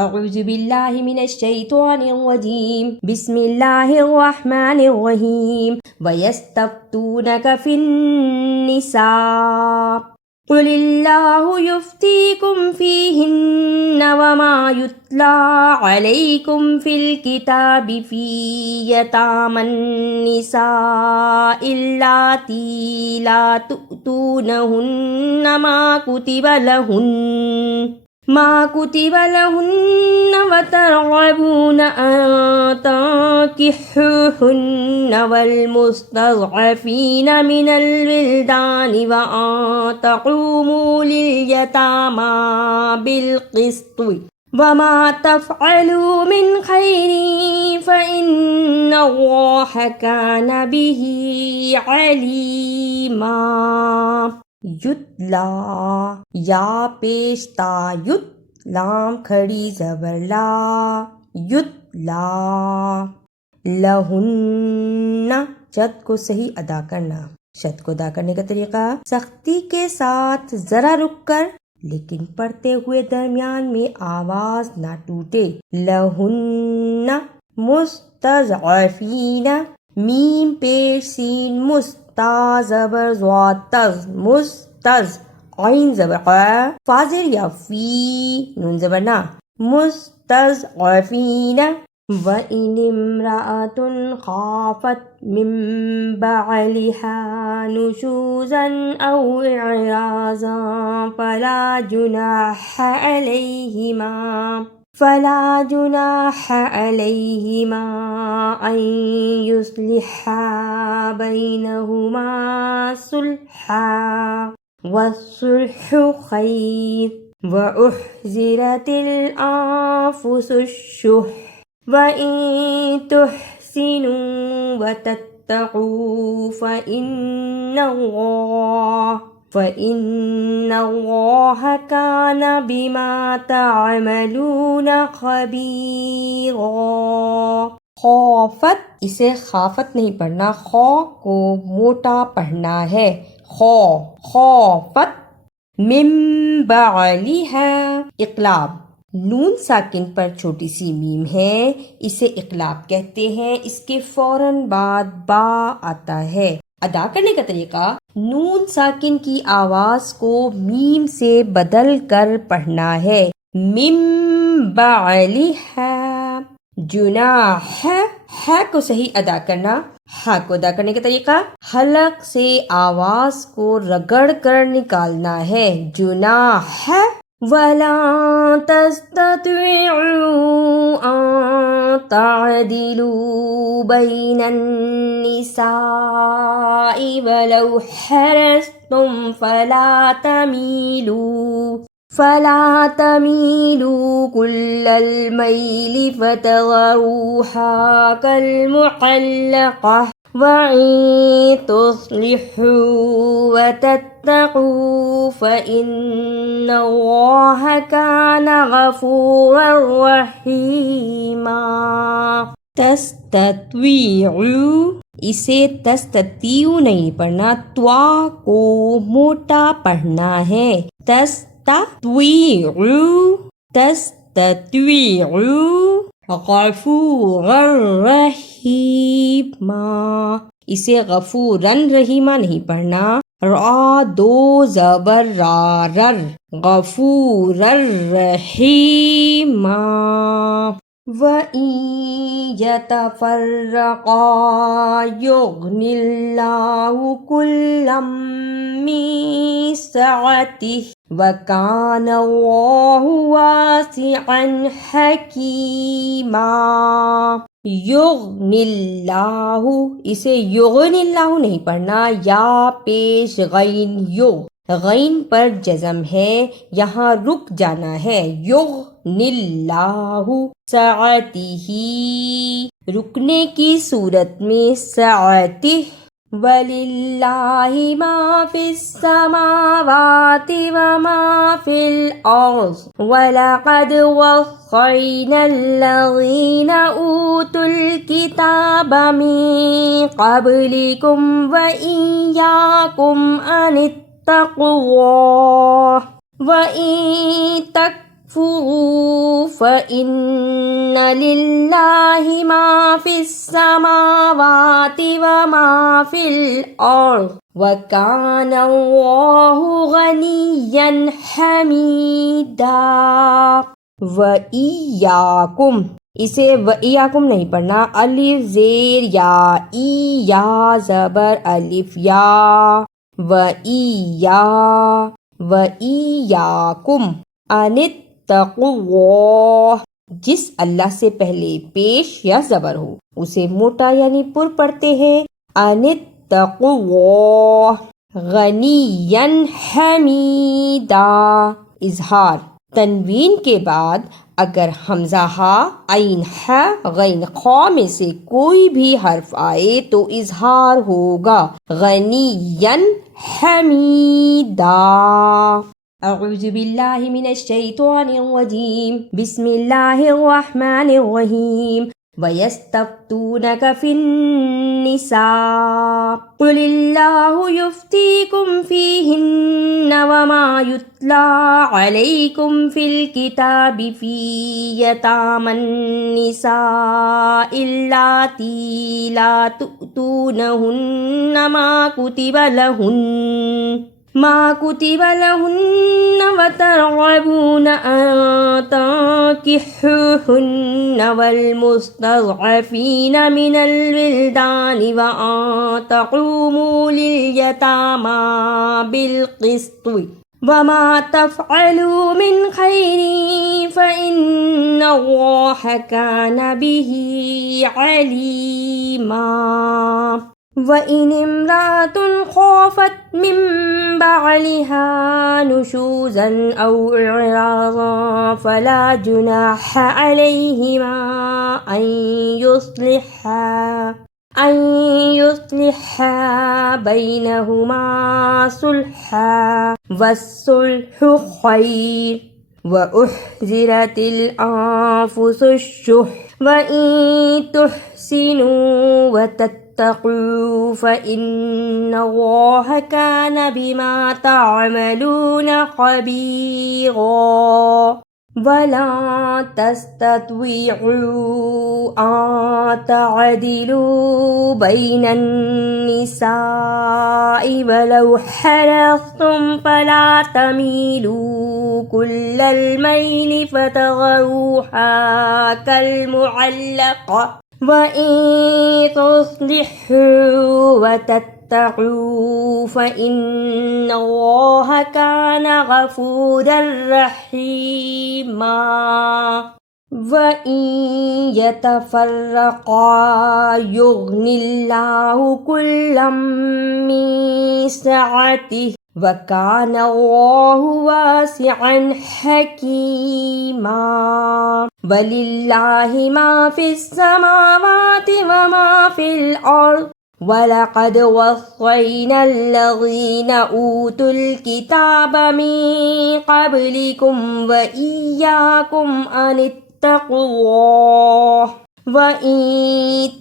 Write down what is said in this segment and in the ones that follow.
اعوذ باللہ من الشیطان الرجیم بسم اللہ الرحمن الرحیم وَيَسْتَفْتُونَكَ فِي النِّسَاءِ قُلِ اللَّهُ يُفْتِيكُمْ فِيهِنَّ وَمَا يُتْلَى عَلَيْكُمْ فِي الْكِتَابِ فِي يَتَامَى النِّسَاءِ اللَّاتِي لَا تُؤْتُونَهُنَّ ما كتب لهن وترغبون أن تنكحوهن والمستضعفين من الولدان وأن تقوموا لليتامى بالقسط وما تفعلوا من خير فإن الله كان به عليما. یتلا یا پیشتا یت لام کھڑی زبر لا یتلا لہن شد کو صحیح ادا کرنا. شد کو ادا کرنے کا طریقہ سختی کے ساتھ ذرا رک کر لیکن پڑھتے ہوئے درمیان میں آواز نہ ٹوٹے. لہن مستضعفین میم پیش سین مستا زبر ضاد تز مستز عین زبر فاضل یا فی نون زبر نا مستضعفین. وَإِنِ امْرَأَةٌ خَافَتْ مِنْ بَعْلِهَا نُشُوزًا أَوْ إِعْرَاضًا فلا جناح عليهما أن يصلحا بينهما صلحا والصلح خير وأحضرت الأنفس الشح وإن تحسنوا وتتقوا فإن الله كان بما تعملون خبيرا. خوفت اسے خافت نہیں پڑھنا، خو کو موٹا پڑھنا ہے. خوفت من بعلها اقلاب نون ساکن پر چھوٹی سی میم ہے، اسے اقلاب کہتے ہیں. اس کے فوراً بعد با آتا ہے. ادا کرنے کا طریقہ نون ساکن کی آواز کو میم سے بدل کر پڑھنا ہے. مم بعلها جناح ہے کو صحیح ادا کرنا. ہا کو ادا کرنے کا طریقہ حلق سے آواز کو رگڑ کر نکالنا ہے. جناح. وَلَا تَسْتَطِيعُوا أَن تَعْدِلُوا بَيْنَ النِّسَاءِ وَلَوْ حَرَصْتُمْ فَلَا تَمِيلُوا كُلَّ الْمَيْلِ فَتَذَرُوهَا كَالْمُعَلَّقَةِ وَإِن تُصْلِحُوا وَتَتَّقُوا فَإِنَّ اللَّهَ كَانَ غَفُورًا رَحِيمًا. تستطيعوا اسے تستطيعوا نہیں پڑھنا، توا کو موٹا پڑھنا ہے. تستطيعوا غفورا رحیما اسے غفورا رحیما نہیں پڑھنا. را دو زبر رار غفورا رحیما. وَإِن يَتَفَرَّقَا يُغْنِ اللَّهُ كُلًّا مِّن سَعَتِهِ وَكَانَ اللَّهُ وَاسِعًا حَكِيمًا. یغنی اللہ اسے یغنی اللہ نہیں پڑھنا، یا پیش غین یو غین پر جزم ہے، یہاں رک جانا ہے. یغنی اللہ سعتہ رکنے کی صورت میں سعتہ. وَلِلَّهِ مَا فِي السَّمَاوَاتِ وَمَا فِي الْأَرْضِ وَلَقَدْ وَصَّيْنَا الَّذِينَ أُوتُوا الْكِتَابَ مِن قَبْلِكُمْ وَإِيَّاكُمْ أَنِ اتَّقُوا اللَّهَ وَإِن فَاسْتَكْفُرُوا فَإِنَّ لِلَّهِ مَا فِي السَّمَاوَاتِ وَمَا فِي الْأَرْضِ وَكَانَ اللَّهُ غَنِيًّا حَمِيدًا۔ وَإِيَّاكُمْ، اسے وَإِيَّاكُمْ نہیں پڑھنا، الف زیر یا، ای یا زبر الف یا، وَإِيَّاكُمْ أَنِ اتَّقُوا اللَّهَ، جس اللہ سے پہلے پیش یا زبر ہو اسے موٹا یعنی پر پڑھتے ہیں، أَنِ اتَّقُوا اللَّهَ غَنِيًّا حَمِيدًا۔ اظہار، تنوین کے بعد اگر حمزہ ہا، عین ہا، غین خا میں سے کوئی بھی حرف آئے تو اظہار ہوگا غنیًا حمیدا۔ اعوذ باللہ من الشیطان الرجیم، بسم اللہ الرحمن الرحیم۔ وَيَسْتَفْتُونَكَ فِي النِّسَاءِ قُلِ اللَّهُ يُفْتِيكُمْ فِيهِنَّ وَمَا يُتْلَى عَلَيْكُمْ فِي الْكِتَابِ فِي يَتَامَى النِّسَاءِ اللَّاتِي لَا تُؤْتُونَهُنَّ ما كتب لهن وترغبون أن تنكحوهن والمستضعفين من الولدان وأن تقوموا لليتامى بالقسط وما تفعلوا من خير فإن الله كان به عليما۔ وَإِنِ امْرَأَةٌ خَافَتْ مِنْ بَعْلِهَا نُشُوزًا أَوْ إِعْرَاضًا فَلَا جُنَاحَ عَلَيْهِمَا أَنْ يُصْلِحَا بَيْنَهُمَا صُلْحًا وَالصُّلْحُ خَيْرٌ وَأُحْضِرَتِ الْأَنْفُسُ الشُّحَّ وَإِنْ تُحْسِنُوا وَتَتَّقُوا فَإِنَّ اللَّهَ كَانَ بِمَا تَعْمَلُونَ خَبِيرًا۔ وَلَا تَسْتَطِيعُوا أَن تَعْدِلُوا بَيْنَ النِّسَاءِ وَلَوْ حَرَصْتُمْ فَلَا تَمِيلُوا كُلَّ الْمَيْلِ فَتَذَرُوهَا كَالْمُعَلَّقَةِ وَإِن تُصْلِحُوا وَتَتَّقُوا فَإِنَّ اللَّهَ كَانَ غَفُورًا رَحِيمًا۔ وَإِن يَتَفَرَّقَا يُغْنِ اللَّهُ كُلًّا مِّن سَعَتِهِ وَكَانَ اللَّهُ وَاسِعًا حَكِيمًا۔ وَلِلَّهِ مَا فِي السَّمَاوَاتِ وَمَا فِي الْأَرْضِ وَلَقَدْ وَصَّيْنَا الَّذِينَ أُوتُوا الْكِتَابَ مِن قَبْلِكُمْ وَإِيَّاكُمْ أَنِ اتَّقُوا اللَّهَ وَإِن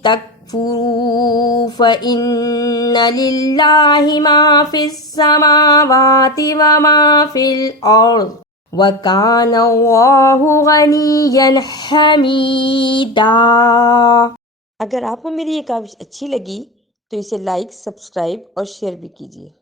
تَكْفُرُوا فَإِنَّ لِلَّهِ مَا فِي السَّمَاوَاتِ وَمَا فِي الْأَرْضِ وَكَانَ اللَّهُ غَنِيًّا حَمِيدًا۔ اگر آپ کو میری یہ کاوش اچھی لگی تو اسے لائک، سبسکرائب اور شیئر بھی کیجیے۔